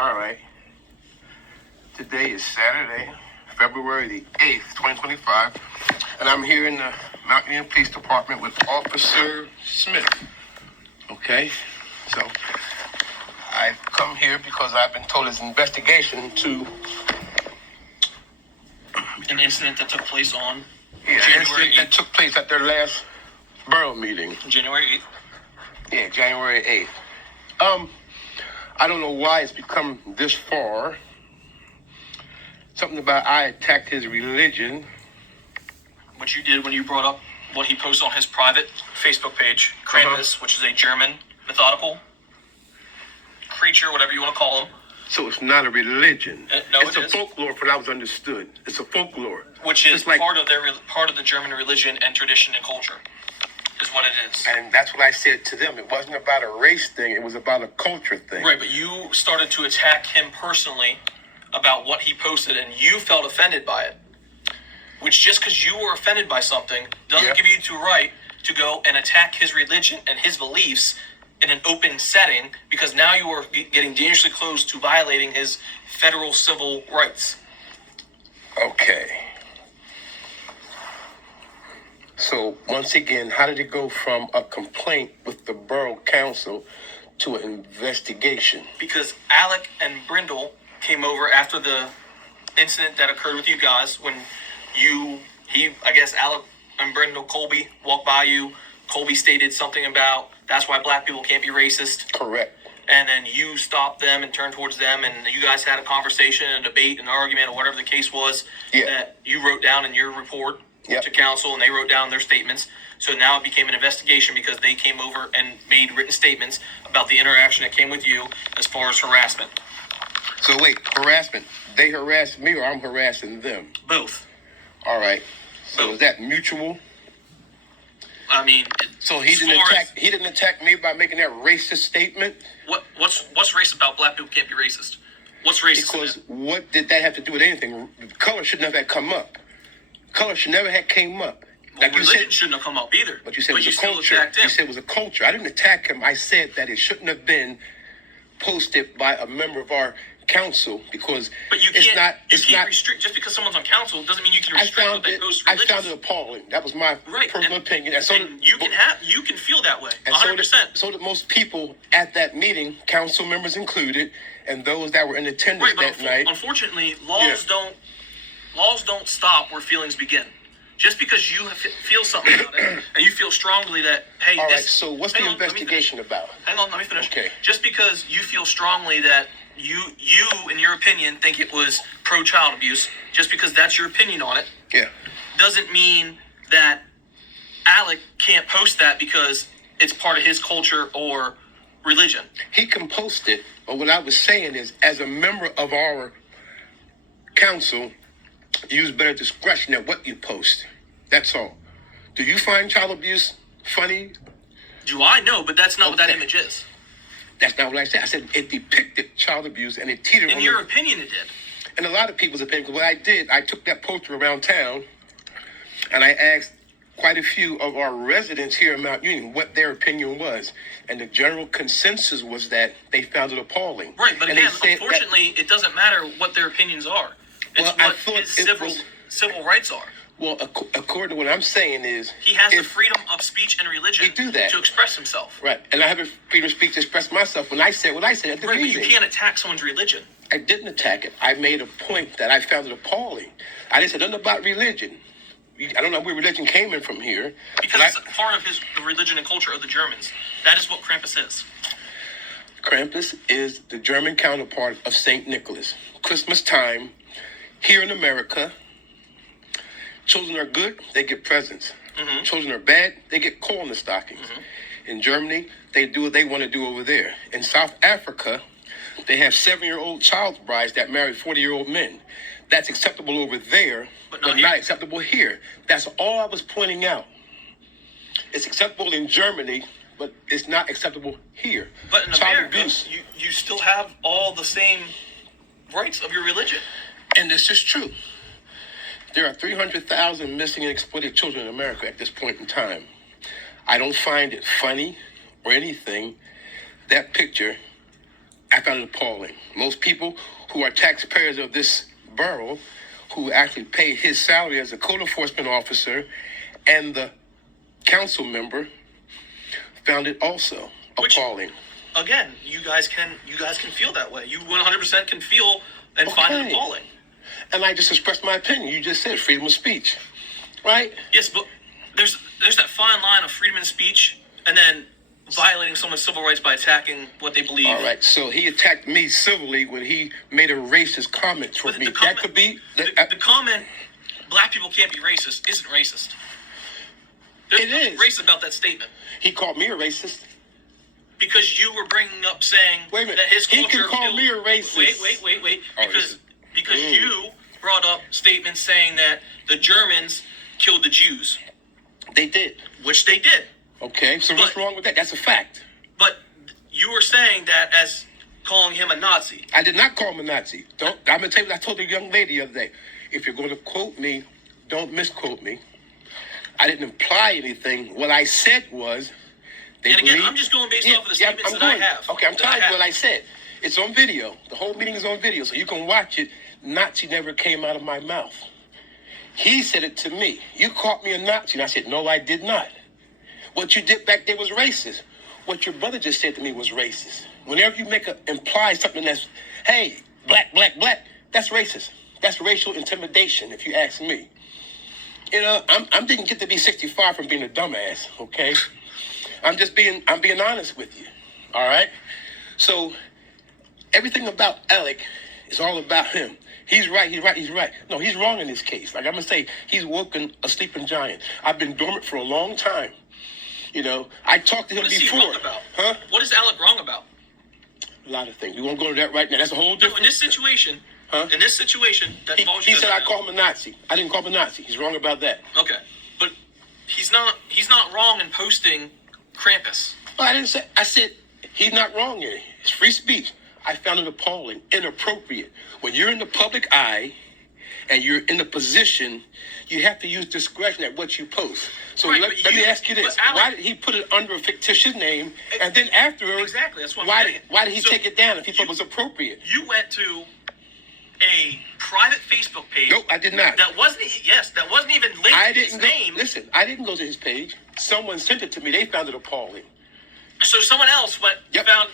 All right. Today is Saturday, February the 8th, 2025, and I'm here in the Mount Union Police Department with Officer Smith. Okay? So, I've come here because I've been told it's an investigation to an incident that took place on an incident that took place at their last borough meeting. January 8th. Yeah, January 8th. I don't know why it's become this far. Something about I attacked his religion. What you did when you brought up what he posted on his private Facebook page, Krampus, which is a German mythological creature, whatever you want to call him. So it's not a religion. No, it's a folklore, for that was understood. It's a folklore, which is like part of the German religion and tradition and culture. Is what it is. And that's what I said to them. It wasn't about a race thing. It was about a culture thing. Right, but you started to attack him personally about what he posted, and you felt offended by it. Which, just because you were offended by something doesn't give you the right to go and attack his religion and his beliefs in an open setting, because now you are getting dangerously close to violating his federal civil rights. Okay. So, once again, how did it go from a complaint with the borough council to an investigation? Because Alec and Brindle came over after the incident that occurred with you guys when I guess Alec and Brindle, Colby, walked by you. Colby stated something about that's why black people can't be racist. Correct. And then you stopped them and turned towards them, and you guys had a conversation, a debate, an argument, or whatever the case was that you wrote down in your report to council, and they wrote down their statements. So now it became an investigation because they came over and made written statements about the interaction that came with you as far as harassment. So wait, harassment. They harassed me or I'm harassing them? Both. All right. So is that mutual? I mean, so he didn't attack me by making that racist statement? What's racist about black people can't be racist? What's racist? Because what did that have to do with anything? Color should never have come up. Color should never have came up. Like religion shouldn't have come up either. But you said it was a culture. You said it was a culture. I didn't attack him. I said that it shouldn't have been posted by a member of our council because it's not restrict just because someone's on council doesn't mean you can restrict what they post religious. I found it appalling. That was my personal opinion. And you can feel that way. 100%. So did most people at that meeting, council members included, and those that were in attendance that night. Unfortunately, laws don't stop where feelings begin. Just because you feel something about it and you feel strongly that, hey, all right, so what's the investigation about? Hang on, let me finish. Okay. Just because you feel strongly that you, in your opinion, think it was pro-child abuse, just because that's your opinion on it, doesn't mean that Alec can't post that because it's part of his culture or religion. He can post it, but what I was saying is, as a member of our council, use better discretion at what you post. That's all. Do you find child abuse funny? Do I? No, but that's not what that image is. That's not what I said. I said it depicted child abuse and it teetered on. In your opinion, it did. In a lot of people's opinion, because what I did, I took that poster around town and I asked quite a few of our residents here in Mount Union what their opinion was. And the general consensus was that they found it appalling. Right, but again, unfortunately, it doesn't matter what their opinions are. It's what his civil rights are. Well, according to what I'm saying is... He has the freedom of speech and religion to express himself. Right, and I have the freedom of speech to express myself when I said what I said at the meeting. But you can't attack someone's religion. I didn't attack it. I made a point that I found it appalling. I didn't say nothing about religion. I don't know where religion came in from here. Because it's a part of the religion and culture of the Germans. That is what Krampus is. Krampus is the German counterpart of St. Nicholas. Christmas time... Here in America, children are good, they get presents. Mm-hmm. Children are bad, they get coal in the stockings. Mm-hmm. In Germany, they do what they want to do over there. In South Africa, they have 7-year-old child brides that marry 40-year-old men. That's acceptable over there, but not acceptable here. That's all I was pointing out. It's acceptable in Germany, but it's not acceptable here. But in America, you still have all the same rights of your religion. And this is true. There are 300,000 missing and exploited children in America at this point in time. I don't find it funny or anything. That picture I found it appalling. Most people who are taxpayers of this borough, who actually pay his salary as a code enforcement officer and the council member, found it also appalling. Again, you guys can feel that way. You 100% can feel and find it appalling. And I just expressed my opinion. You just said freedom of speech, right? Yes, but there's that fine line of freedom of speech and then violating someone's civil rights by attacking what they believe. All right, so he attacked me civilly when he made a racist comment toward me. That could be... The comment, black people can't be racist, isn't racist. There's nothing racist about that statement. He called me a racist. Because you were bringing up saying wait a minute. that his culture... He can call me a racist. Wait. Because you brought up statements saying that the Germans killed the Jews. They did. Which they did. Okay, so what's wrong with that? That's a fact. But you were saying that as calling him a Nazi. I did not call him a Nazi. I'm going to tell you what I told the young lady the other day. If you're going to quote me, don't misquote me. I didn't imply anything. What I said was... I'm just going based off of the statements that I have. Okay, I'm telling you what I said. It's on video. The whole meeting is on video, so you can watch it. Nazi never came out of my mouth. He said it to me. You called me a Nazi. And I said, no, I did not. What you did back there was racist. What your brother just said to me was racist. Whenever you imply something that's, hey, black, that's racist. That's racial intimidation, if you ask me. You know, I didn't get to be 65 from being a dumbass, okay? I'm being honest with you, all right? So everything about Alec is all about him. He's right. No, he's wrong in this case. Like I'm going to say, he's woken a sleeping giant. I've been dormant for a long time. You know, I talked to him before. What is he wrong about? Huh? What is Alec wrong about? A lot of things. We won't go into that right now. That's a whole different... No, in this situation, that involves he said I call him a Nazi. I didn't call him a Nazi. He's wrong about that. Okay. But he's not wrong in posting Krampus. Well, I didn't say... I said he's not wrong in it. It's free speech. I found it appalling, inappropriate. When you're in the public eye and you're in a position, you have to use discretion at what you post. So right, let me ask you this. Why did he put it under a fictitious name? And then afterwards, exactly, that's what I'm saying. Why did he take it down if he thought it was appropriate? You went to a private Facebook page. Nope, I did not. That wasn't even linked to his name. Listen, I didn't go to his page. Someone sent it to me. They found it appalling. So someone else found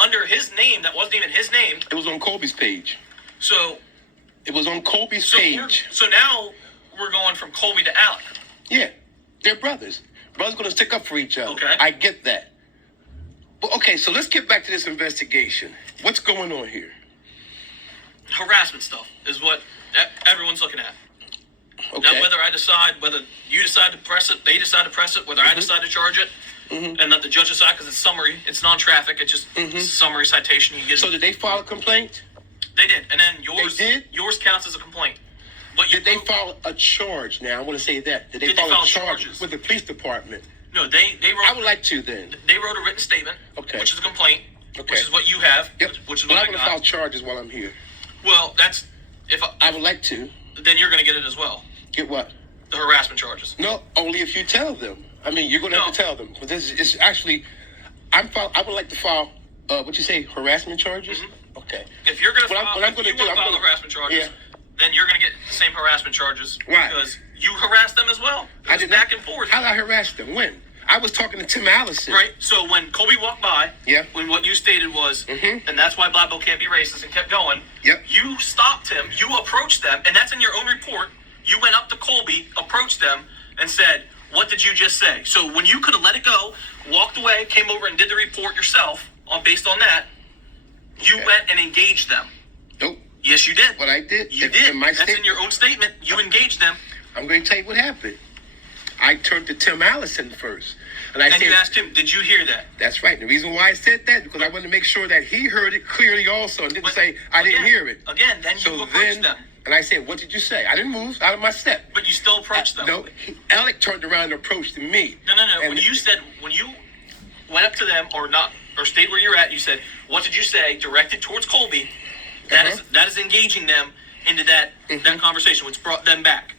under his name that wasn't even his name. It was on Colby's page. So it was on Colby's page. So now we're going from Colby to Alec. Yeah, they're brothers. Brothers going to stick up for each other. Okay, I get that. But okay, so let's get back to this investigation. What's going on here? Harassment stuff is what everyone's looking at. Okay. Now, whether you decide to press it, they decide to press it, whether I decide to charge it, and let the judge decide, because it's summary, it's non-traffic, it's just summary citation. You get. So did they file a complaint? They did, and then yours. They did? Yours counts as a complaint. But did they file a charge? Now I want to say that. Did they file a charge with the police department? No, they wrote. I would like to then. They wrote a written statement, which is a complaint, which is what you have, which is what I'm going to file charges while I'm here. Well, that's I would like to. Then you're going to get it as well. Get what? The harassment charges. No, only if you tell them. I mean, you're going to have to tell them. But this is actually, I would like to file, what you say, harassment charges? Mm-hmm. Okay. If you're going to file harassment charges, then you're going to get the same harassment charges. Right. Because you harassed them as well. I did back and forth. How did I harass them? When? I was talking to Tim Allison. Right. So when Colby walked by, when what you stated was, and that's why Black Bill can't be racist, and kept going, you stopped him, you approached them, and that's in your own report. You went up to Colby, approached them, and said, what did you just say? So when you could have let it go, walked away, came over and did the report yourself, based on that, you went and engaged them. Nope. Yes, you did. What I did? You did. That's in your own statement. You engaged them. I'm going to tell you what happened. I turned to Tim Allison first. And said, you asked him, did you hear that? That's right. The reason why I said that, because I wanted to make sure that he heard it clearly also and didn't say, I didn't hear it. Again, then you approached them. And I said, what did you say? I didn't move out of my step. But you still approached them. No, Alec turned around and approached me. No. And when you went up to them or stayed where you're at, you said, what did you say? Directed towards Colby. That is engaging them into that conversation, which brought them back.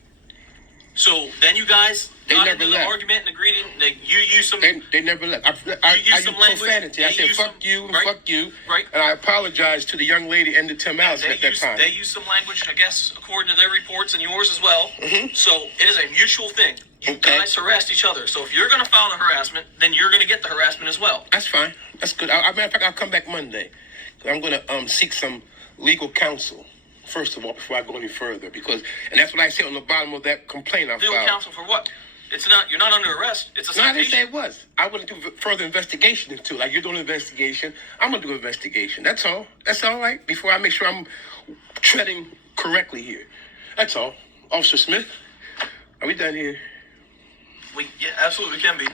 So then you guys They got never into the left. argument and agreed. You used some. They never left. I used used some language. profanity. I They said, used fuck some- you and right. fuck you. Right. And I apologized to the young lady and to Tim Allison at that time. They used some language, I guess, according to their reports and yours as well. So it is a mutual thing. You Okay. guys harassed each other. So if you're going to file the harassment, then you're going to get the harassment as well. That's fine. That's good. Matter of fact, I'll come back Monday. I'm going to seek some legal counsel, first of all, before I go any further. And that's what I said on the bottom of that complaint I Legal filed. counsel for what? It's not. You're not under arrest. It's a No, I didn't say citation. it was. I want to do further investigation into. Like you're doing an investigation, I'm gonna do an investigation. That's all. That's all right. Before I make sure I'm treading correctly here. That's all. Officer Smith, are we done here? Yeah, absolutely can be.